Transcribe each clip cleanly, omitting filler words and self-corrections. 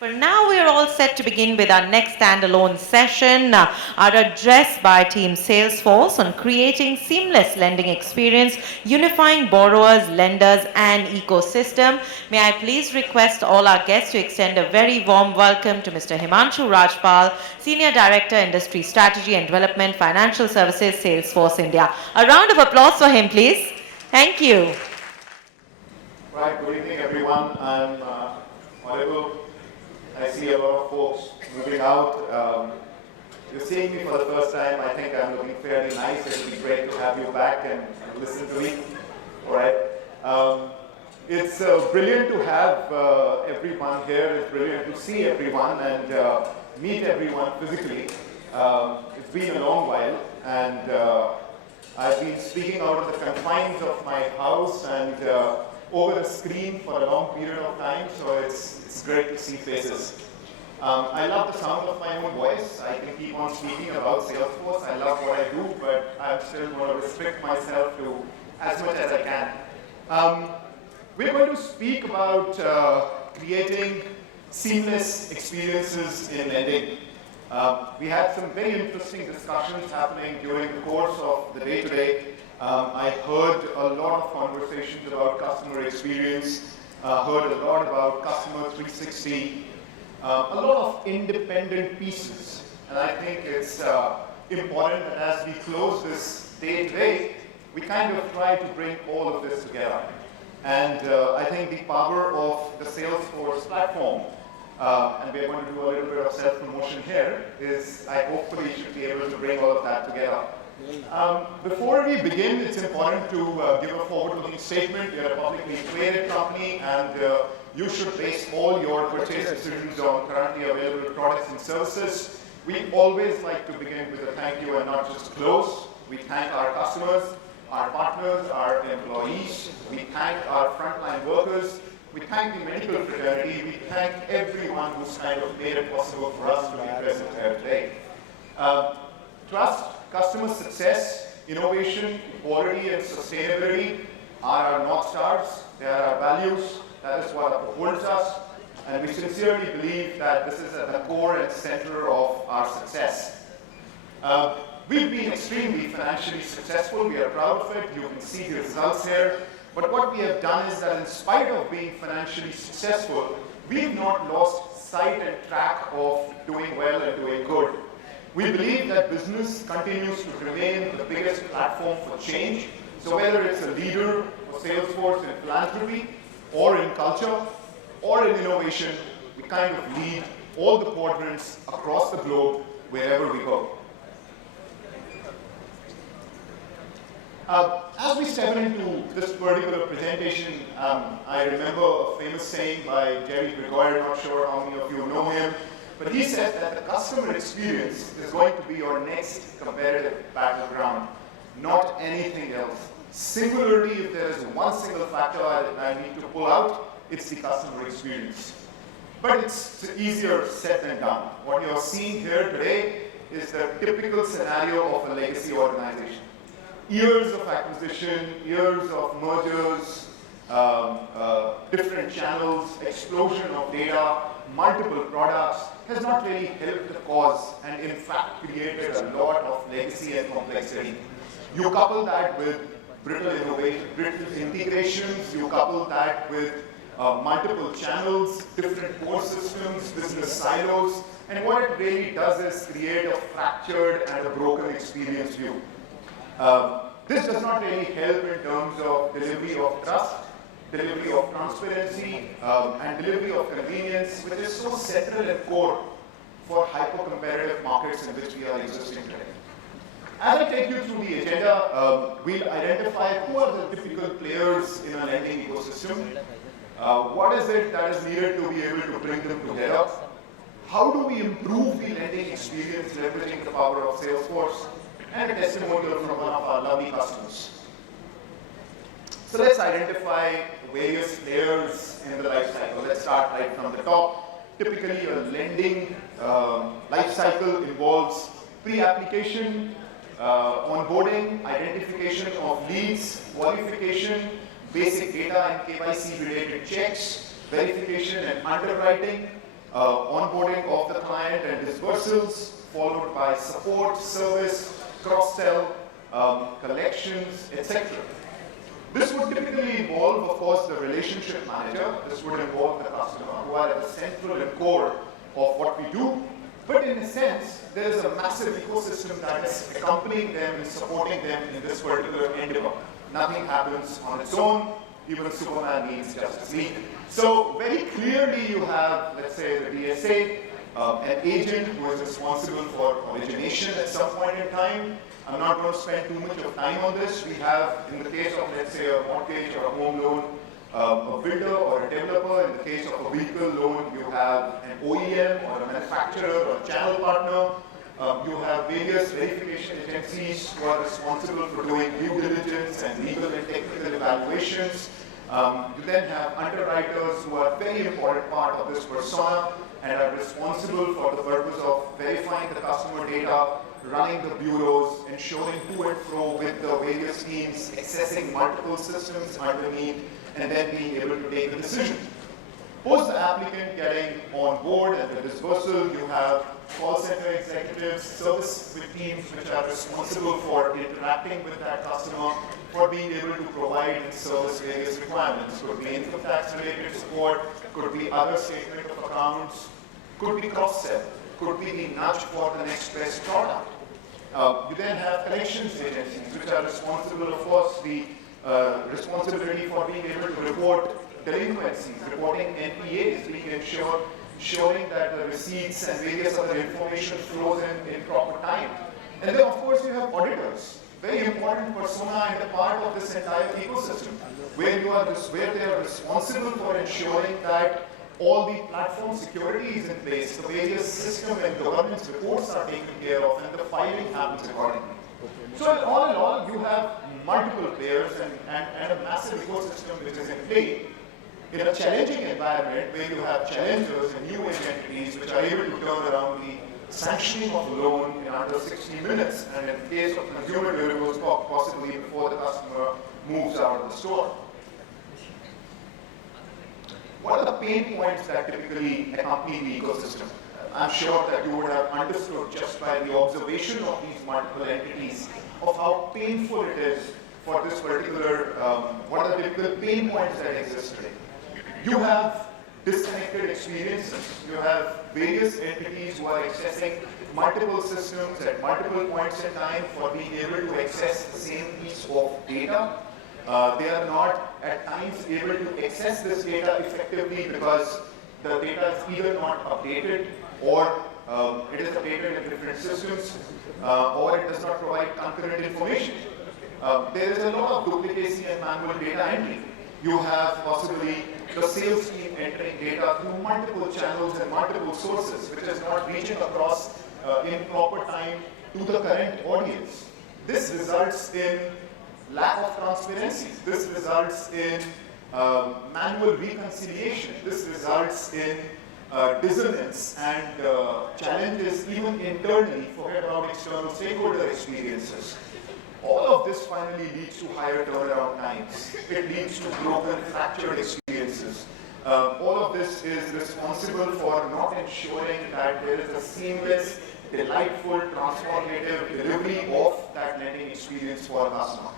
For now, we are all set to begin with our next standalone session, our address by Team Salesforce on creating seamless lending experience, unifying borrowers, lenders, and ecosystem. May I please request all our guests to extend a very warm welcome to Mr. Himanshu Rajpal, Senior Director, Industry Strategy and Development, Financial Services, Salesforce India. A round of applause for him, please. Thank you. Right, good evening everyone. I'm audible. I see a lot of folks moving out. You're seeing me for the first time. I think I'm looking fairly nice. It would be great to have you back and listen to me. All right. It's brilliant to have everyone here. It's brilliant to see everyone and meet everyone physically. It's been a long while, and I've been speaking out of the confines of my house and over a screen for a long period of time, so it's great to see faces. I love the sound of my own voice. I can keep on speaking about Salesforce. I love what I do, but I'm still going to restrict myself to as much as I can. We're going to speak about creating seamless experiences in lending. We had some very interesting discussions happening during the course of the day today. I heard a lot of conversations about customer experience, heard a lot about customer 360, a lot of independent pieces. And I think it's important that as we close this day today, we kind of try to bring all of this together. And I think the power of the Salesforce platform, and we're going to do a little bit of self-promotion here, is I hopefully should be able to bring all of that together. Before we begin, it's important to give a forward-looking statement. We are a publicly traded company, and you should base all your purchase decisions on currently available products and services. We always like to begin with a thank you and not just close. We thank our customers, our partners, our employees. We thank our frontline workers. We thank the medical fraternity. We thank everyone who's kind of made it possible for us to be present here today. Trust, customer success, innovation, quality, and sustainability are our North Stars. They are our values. That is what upholds us. And we sincerely believe that this is at the core and center of our success. We've been extremely financially successful. We are proud of it. You can see the results here. But what we have done is that in spite of being financially successful, we've not lost sight and track of doing well and doing good. We believe that business continues to remain the biggest platform for change. So whether it's a leader for Salesforce in philanthropy, or in culture, or in innovation, we kind of lead all the quadrants across the globe wherever we go. As we step into this particular presentation, I remember a famous saying by Jerry Gregoire, not sure how many of you know him, but he said that the customer experience is going to be your next competitive battleground, not anything else. Singularly, if there is one single factor that I need to pull out, it's the customer experience. But it's easier said than done. What you're seeing here today is the typical scenario of a legacy organization. Years of acquisition, years of mergers, different channels, explosion of data, multiple products, has not really helped the cause and in fact created a lot of legacy and complexity. You couple that with brittle innovation, brittle integrations, you couple that with multiple channels, different core systems, business silos, and what it really does is create a fractured and a broken experience view. This does not really help in terms of delivery of trust, delivery of transparency, and delivery of convenience, which is so central and core for hyper-competitive markets in which we are existing today. As I take you through the agenda, we'll identify who are the typical players in a lending ecosystem, what is it that is needed to be able to bring them together, how do we improve the lending experience leveraging the power of Salesforce, and a testimonial from one of our lovely customers. So let's identify various layers in the life cycle. Let's start right from the top. Typically, a lending life cycle involves pre-application, onboarding, identification of leads, qualification, basic data and KYC related checks, verification and underwriting, onboarding of the client and disbursals, followed by support, service, cross-sell, collections, etc. This would typically involve, of course, the relationship manager. This would involve the customer, who are at the central and core of what we do. But in a sense, there is a massive ecosystem that is accompanying them and supporting them in this particular endeavor. Nothing happens on its own. Even Superman needs Justice League. So very clearly you have, let's say, the DSA, an agent who is responsible for origination at some point in time. I'm not going to spend too much of time on this. We have, in the case of, let's say, a mortgage or a home loan, a builder or a developer. In the case of a vehicle loan, you have an OEM or a manufacturer or a channel partner. You have various verification agencies who are responsible for doing due diligence and legal and technical evaluations. You then have underwriters who are a very important part of this persona and are responsible for the purpose of verifying the customer data, running the bureaus, ensuring to and fro with the various teams, accessing multiple systems underneath, and then being able to take a decision. Post the applicant getting on board and the disbursal, you have call center executives, service teams which are responsible for interacting with that customer, for being able to provide and service various requirements. Could be income tax related support, could be other statement of accounts, could be cross-sell, could be the nudge for the next best product. You then have collections agencies which are responsible, of course, the responsibility for being able to report delinquencies, reporting NPAs, being ensuring that the receipts and various other information flows in proper time. And then, of course, you have auditors, very important persona and a part of this entire ecosystem, where they are responsible for ensuring that all the platform security is in place, the various system and governance reports are taken care of, and the filing happens accordingly. So all in all, you have multiple players and a massive ecosystem which is in play in a challenging environment where you have challengers and new age entities which are able to turn around the sanctioning of a loan in under 60 minutes, and in case of consumer durables, possibly before the customer moves out of the store. What are the pain points that typically accompany the ecosystem? I'm sure that you would have understood just by the observation of these multiple entities of how painful it is for this particular, what are the typical pain points that exist today. You have disconnected experiences. You have various entities who are accessing multiple systems at multiple points in time for being able to access the same piece of data. They are not at times able to access this data effectively because the data is either not updated or it is updated in different systems or it does not provide concurrent information. There is a lot of duplicacy and manual data entry. You have possibly the sales team entering data through multiple channels and multiple sources, which is not reaching across in proper time to the current audience. This results in lack of transparency. This results in manual reconciliation. This results in dissonance and challenges even internally, forget about external stakeholder experiences. All of this finally leads to higher turnaround times. It leads to broken, fractured experiences. All of this is responsible for not ensuring that there is a seamless, delightful, transformative delivery of that lending experience for a customer.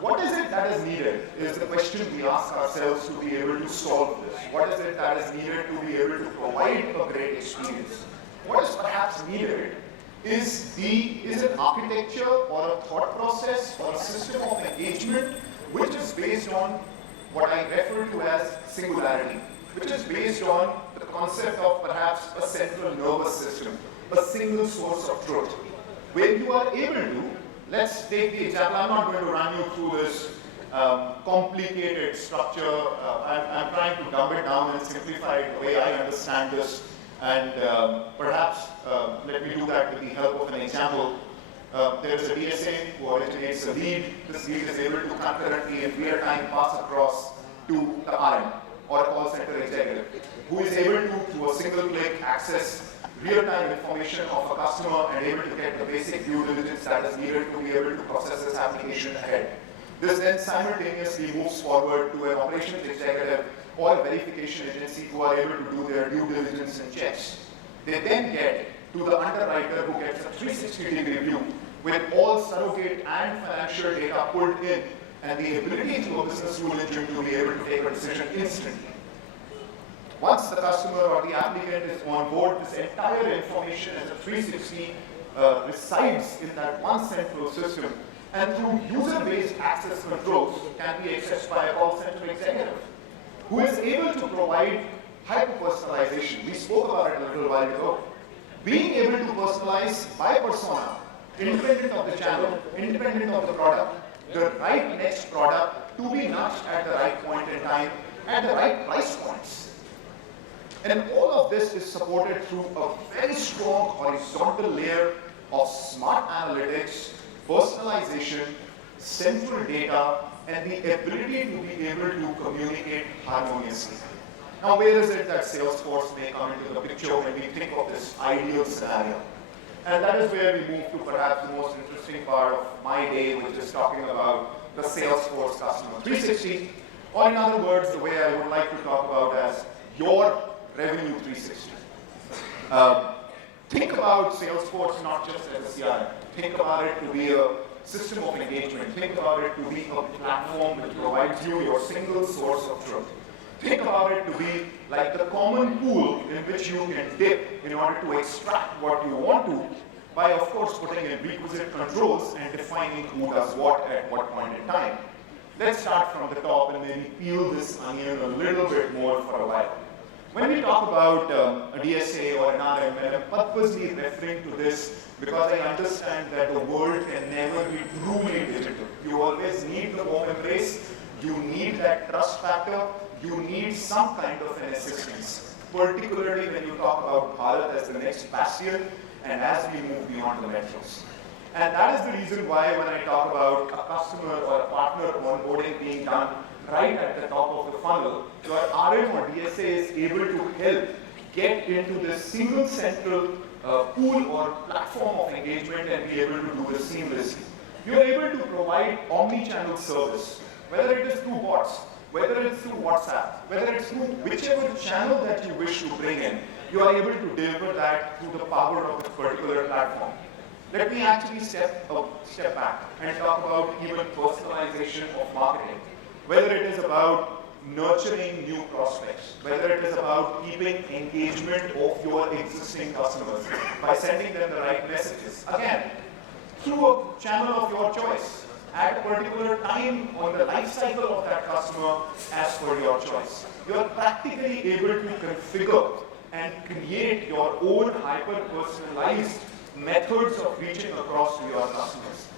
What is it that is needed is the question we ask ourselves to be able to solve this. What is it that is needed to be able to provide a great experience? What is perhaps needed is an architecture or a thought process or a system of engagement which is based on what I refer to as singularity, which is based on the concept of perhaps a central nervous system, a single source of truth, where you are able to, let's take the example, I'm not going to run you through this complicated structure. I'm trying to dumb it down and simplify it the way I understand this. And perhaps let me do that with the help of an example. There is a DSA who originates a lead. This lead is able to concurrently in real time pass across to the RM or a call center executive who is able to, through a single click, access real-time information of a customer and able to get the basic due diligence that is needed to be able to process this application ahead. This then simultaneously moves forward to an operations executive or a verification agency who are able to do their due diligence and checks. They then get to the underwriter who gets a 360-degree view with all surrogate and financial data pulled in and the ability through a business rule engine to be able to take a decision instantly. Once the customer or the applicant is on board, this entire information as a 360 resides in that one central system, and through user-based access controls can be accessed by a call center executive who is able to provide hyper-personalization. We spoke about it a little while ago. Being able to personalize by persona, independent of the channel, independent of the product, the right next product to be nudged at the right point in time, at the right price points. And all of this is supported through a very strong horizontal layer of smart analytics, personalization, central data, and the ability to be able to communicate harmoniously. Now, where is it that Salesforce may come into the picture when we think of this ideal scenario? And that is where we move to perhaps the most interesting part of my day, which is talking about the Salesforce Customer 360, or in other words, the way I would like to talk about as your Revenue 360. Think about Salesforce not just as a CRM. Think about it to be a system of engagement. Think about it to be a platform that provides you your single source of truth. Think about it to be like the common pool in which you can dip in order to extract what you want to by, of course, putting in requisite controls and defining who does what at what point in time. Let's start from the top and maybe peel this onion a little bit more for a while. When we talk about a DSA or an RM, and I'm purposely referring to this because I understand that the world can never be truly digital. You always need the home embrace, you need that trust factor, you need some kind of an assistance, particularly when you talk about Bharat as the next bastion and as we move beyond the metros. And that is the reason why when I talk about a customer or a partner onboarding being done right at the top of the funnel, your RM or DSA is able to help get into this single central pool or platform of engagement and be able to do this seamlessly. You are able to provide omni-channel service, whether it is through bots, whether it's through WhatsApp, whether it's through whichever channel that you wish to bring in, you are able to deliver that through the power of this particular platform. Let me actually step back and talk about even personalization of marketing. Whether it is about nurturing new prospects, whether it is about keeping engagement of your existing customers by sending them the right messages. Again, through a channel of your choice, at a particular time on the life cycle of that customer as per your choice. You are practically able to configure and create your own hyper-personalized methods of reaching across to your customers.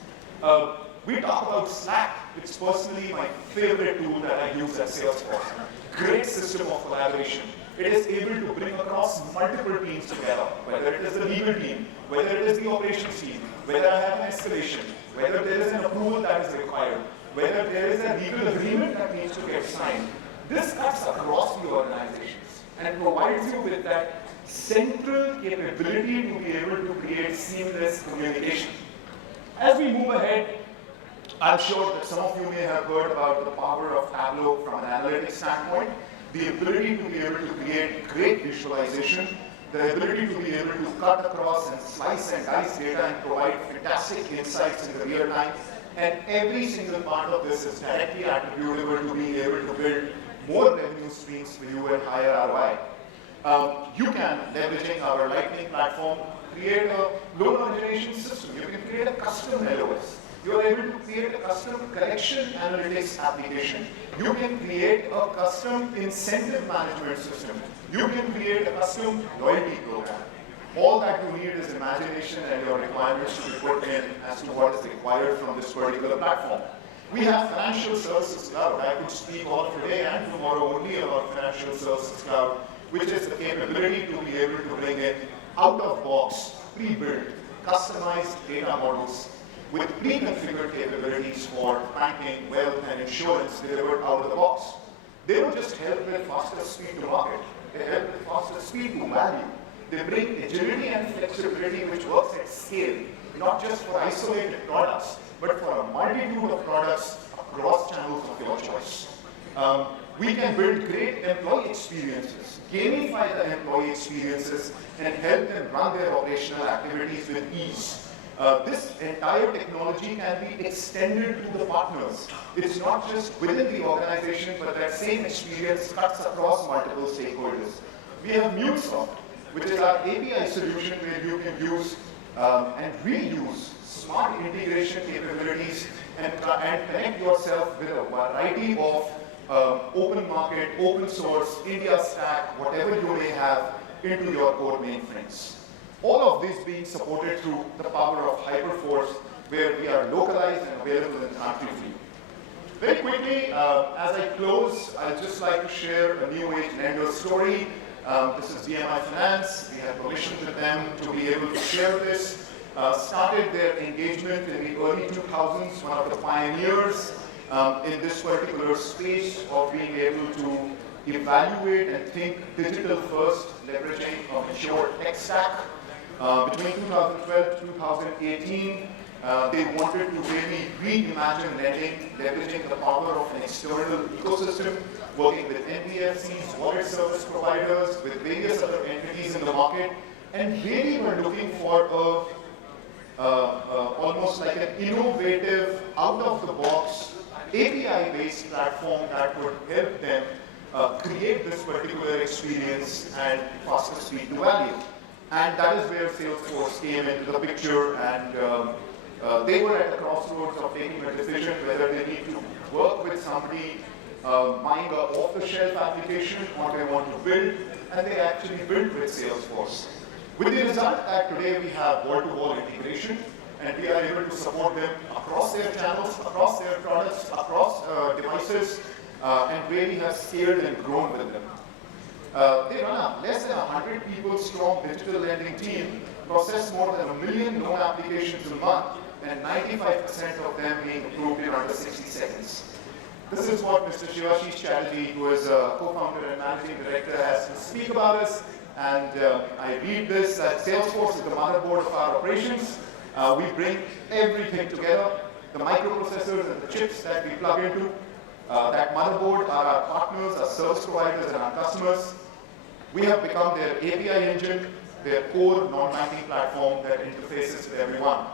We talk about Slack. It's personally my favorite tool that I use at Salesforce. Great system of collaboration. It is able to bring across multiple teams together, whether it is the legal team, whether it is the operations team, whether I have an escalation, whether there is an approval that is required, whether there is a legal agreement that needs to get signed. This cuts across the organizations and provides you with that central capability to be able to create seamless communication. As we move ahead, I'm sure that some of you may have heard about the power of Tableau from an analytics standpoint, the ability to be able to create great visualization, the ability to be able to cut across and slice and dice data and provide fantastic insights in the real time. And every single part of this is directly attributable to being able to build more revenue streams for you and higher ROI. You can, leveraging our Lightning platform, create a loan origination system. You can create a custom LOS. You are able to create a custom collection analytics application. You can create a custom incentive management system. You can create a custom loyalty program. All that you need is imagination and your requirements to be put in as to what is required from this particular platform. We have Financial Services Cloud. I could speak all today and tomorrow only about Financial Services Cloud, which is the capability to be able to bring in out-of-box, pre-built, customized data models with pre-configured capabilities for banking, wealth, and insurance delivered out of the box. They don't just help with faster speed to market, they help with faster speed to value. They bring agility and flexibility which works at scale, not just for isolated products, but for a multitude of products across channels of your choice. We can build great employee experiences, gamify the employee experiences, and help them run their operational activities with ease. This entire technology can be extended to the partners. It's not just within the organization, but that same experience cuts across multiple stakeholders. We have MuleSoft, which is our API solution where you can use and reuse smart integration capabilities and connect yourself with a variety of open market, open source, India stack, whatever you may have into your core mainframes. All of this being supported through the power of Hyperforce, where we are localized and available in country for you. Very quickly, as I close, I'd just like to share a new age lender story. This is BMI Finance. We had permission with them to be able to share this. Started their engagement in the early 2000s, one of the pioneers in this particular space of being able to evaluate and think digital first, leveraging a mature tech stack. Between 2012 to 2018, they wanted to really reimagine lending, leveraging the power of an external ecosystem, working with NBFCs, wallet service providers, with various other entities in the market, and really were looking for almost like an innovative, out-of-the-box, API-based platform that would help them create this particular experience and faster speed to value. And that is where Salesforce came into the picture, and they were at the crossroads of taking a decision whether they need to work with somebody buying an off-the-shelf application or they want to build, and they actually built with Salesforce. With the result that today we have wall-to-wall integration, and we are able to support them across their channels, across their products, across devices, and really have scaled and grown with them. They run a less than 100 people strong digital lending team, process more than 1 million loan applications a month, and 95% of them being approved in under 60 seconds. This is what Mr. Shivashish Chatterjee, who is a co-founder and managing director, has to speak about us. And I read this, that Salesforce is the motherboard of our operations. We bring everything together, the microprocessors and the chips that we plug into. That motherboard are our partners, our service providers, and our customers. We have become their API engine, their core non-banking platform that interfaces with everyone.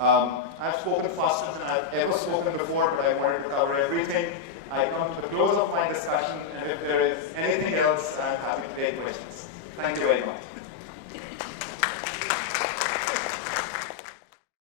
I've spoken faster than I've ever spoken before, but I wanted to cover everything. I come to the close of my discussion, and if there is anything else, I'm happy to take questions. Thank you very much.